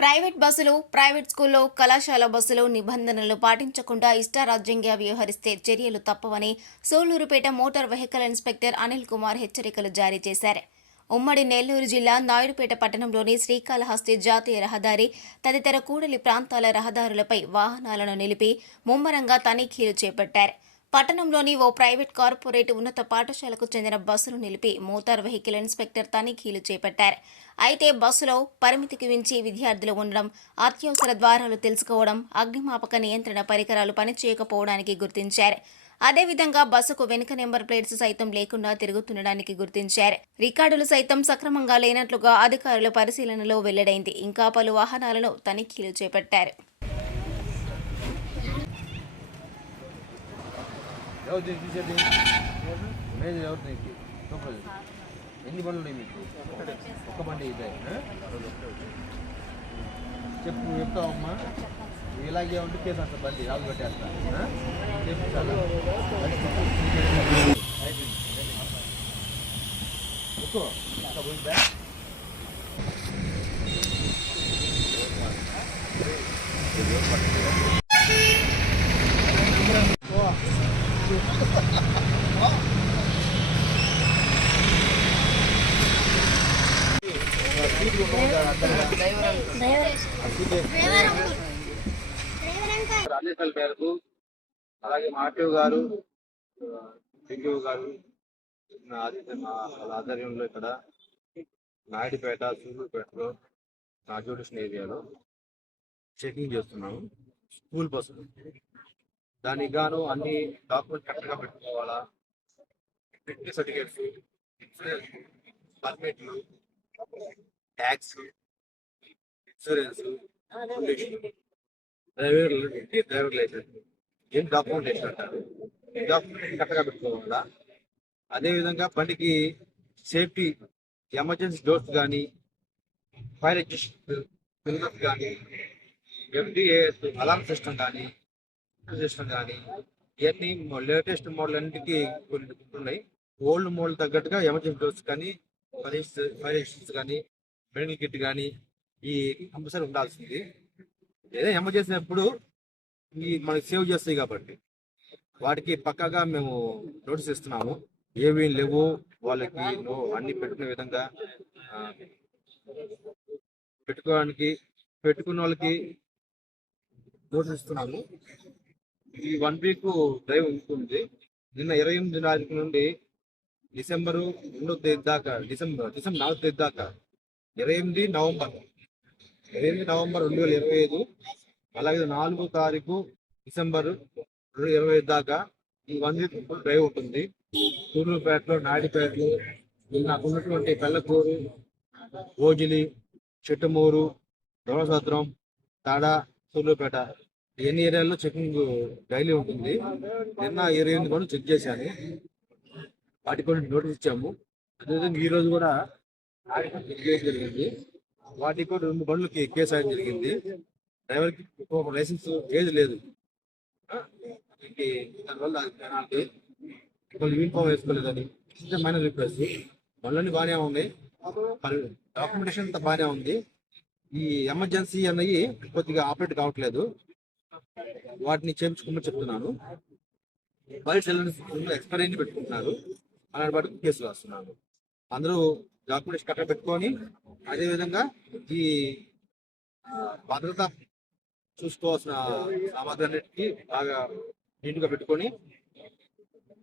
Private బస్సులు private స్కూల్లో కళాశాల బస్సులు నిబంధనలు పాటించకుండా ఇష్టారాజ్యంగా వ్యవహరిస్తే చర్యలు తప్పవని Sullurpeta motor vehicle inspector Anil Kumar హెచ్చరికలు జారీ చేశారు. ఉమ్మడి నెల్లూరు జిల్లా నాయుడుపేట పట్టణంలోని శ్రీకాళహస్తి జాతీయ రహదారి తదితర కూడలి ప్రాంతాల రహదారులపై వాహనాలను నిలిపి ముమ్మరంగా తనిఖీలు చేపట్టారు. పట్టణంలోని ఓ ప్రైవేట్ కార్పొరేట్ ఉన్నత పాఠశాలకు చెందిన బస్సును నిలిపి మోటార్ వెహికల్ ఇన్స్పెక్టర్ తనిఖీలు చేపట్టారు. అయితే బస్సులో పరిమితికి మించి విద్యార్థులు ఉండడం అత్యవసర ద్వారాలు తెలుసుకోవడం అగ్నిమాపక నియంత్రణ పరికరాలు పనిచేయకపోవడానికి గుర్తించారు. అదేవిధంగా బస్సుకు వెనుక నెంబర్ ప్లేట్స్ సైతం లేకుండా తిరుగుతుండడానికి గుర్తించారు రికార్డులు సైతం సక్రమంగా లేనట్లుగా అధికారుల పరిశీలనలో వెల్లడైంది ఇంకా పలు వాహనాలను తనిఖీలు చేపట్టారు ఎన్ని బండ్లు ఉన్నాయి మీకు ఒక్క బండి ఇదే చెప్పు చెప్తావమ్మా ఇలాగే ఉంటే కేసు అంత బండి రాజు పెట్టేస్తా చెప్తా చెప్పు చాలా బండి చెప్పు. అయిపోయింది. ఆదేశాల మేరకు అలాగే మాటివ్ గారు గారు మా వాళ్ళ ఆధ్వర్యంలో ఇక్కడ నాయుడుపేట సూర్యుపేటలో నా ఏరియాలో చెకింగ్ చేస్తున్నాము. స్కూల్ బస్సులు దానికి గాను అన్ని డాక్యుమెంట్ కరెక్ట్గా పెట్టుకోవాలా? Fitness certificates insurance పర్మిట్లు tax insurance driver driver license ఏం డాక్యుమెంట్ అంటారు డాక్యుమెంట్ కరెక్ట్గా పెట్టుకోవాలా? అదేవిధంగా బండికి సేఫ్టీ ఎమర్జెన్సీ డోర్స్ కానీ ఫైర్ ఎగ్జిస్ట్ కానీ ఎఫ్డిఏఎస్ అలారం సిస్టమ్ కానీ సిస్టమ్ కానీ ఇవన్నీ లేటెస్ట్ మోడల్ అన్నిటికీ కొన్ని ఉన్నాయి. ఓల్డ్ మోడల్ తగ్గట్టుగా ఎమర్జెన్సీ డోర్స్ కానీ ఫైర్ ఫైర్ ఎగ్జిస్ట్ కానీ మెడికల్ కిట్ కానీ ఈ కంపల్సరీ ఉండాల్సింది. ఏదో ఎమర్జెన్సీ అప్పుడు ఈ మనకి సేవ్ చేస్తాయి కాబట్టి వాటికి పక్కాగా మేము నోటీస్ ఇస్తున్నాము. ఏవి లేవు. వాళ్ళకి అన్ని పెట్టుకునే విధంగా పెట్టుకోవడానికి పెట్టుకున్న వాళ్ళకి నోటీస్ ఈ వన్ వీక్ డ్రైవ్ ఉంటుంది. నిన్న ఇరవై ఎనిమిది తారీఖు నుండి డిసెంబరు రెండో తేదీ దాకా డిసెంబర్ డిసెంబర్ నాలుగో తేదీ దాకా ఇరవై ఎనిమిది నవంబర్ ఇరవై ఎనిమిది నవంబర్ రెండు వేల ఇరవై ఐదు అలాగే నాలుగో తారీఖు డిసెంబర్ రెండు వేల ఇరవై ఐదు దాకా ఈ వన్ వీక్ డ్రైవ్ ఉంటుంది. సూర్యాపేటలో నాడిపేటలో నాకు ఉన్నటువంటి పెళ్ళకూరు ఓజిలి చెట్టుమూరు దొరసత్రం తాడా సూర్యాపేట ఎన్ని ఏరియాల్లో చెకింగ్ డైలీ ఉంటుంది. నిన్న ఏరియా కూడా చెక్ చేశాను. వాటి కొన్ని నోటీస్ ఇచ్చాము. అదేవిధంగా ఈ రోజు కూడా చెక్ చేయడం జరిగింది. వాటికి కూడా రెండు బండ్లకి కేసు ఆయన జరిగింది. డ్రైవర్కి ఒక లైసెన్స్ ఏజ్ లేదు. దానివల్ల పెనాల్టీ. వాళ్ళు యూనిఫామ్ వేసుకోలేదని. మైనర్ రిక్వెస్ట్ బండ్లన్నీ బాగానే ఉన్నాయి డాక్యుమెంటేషన్ అంతా బాగానే ఉంది. ఈ ఎమర్జెన్సీ అన్నవి కొద్దిగా ఆపరేట్ కావట్లేదు. వాటిని చేయించుకోమని చెప్తున్నాను. వైట్ ఎక్స్పైరీ పెట్టుకుంటున్నారు. అలాంటి వాటికి కేసులు వస్తున్నాను అందరూ డాక్యుమెంట్స్ కట్ట పెట్టుకొని అదేవిధంగా ఈ భద్రత చూసుకోవాల్సిన సామాగ్రి బాగా నీట్గా పెట్టుకొని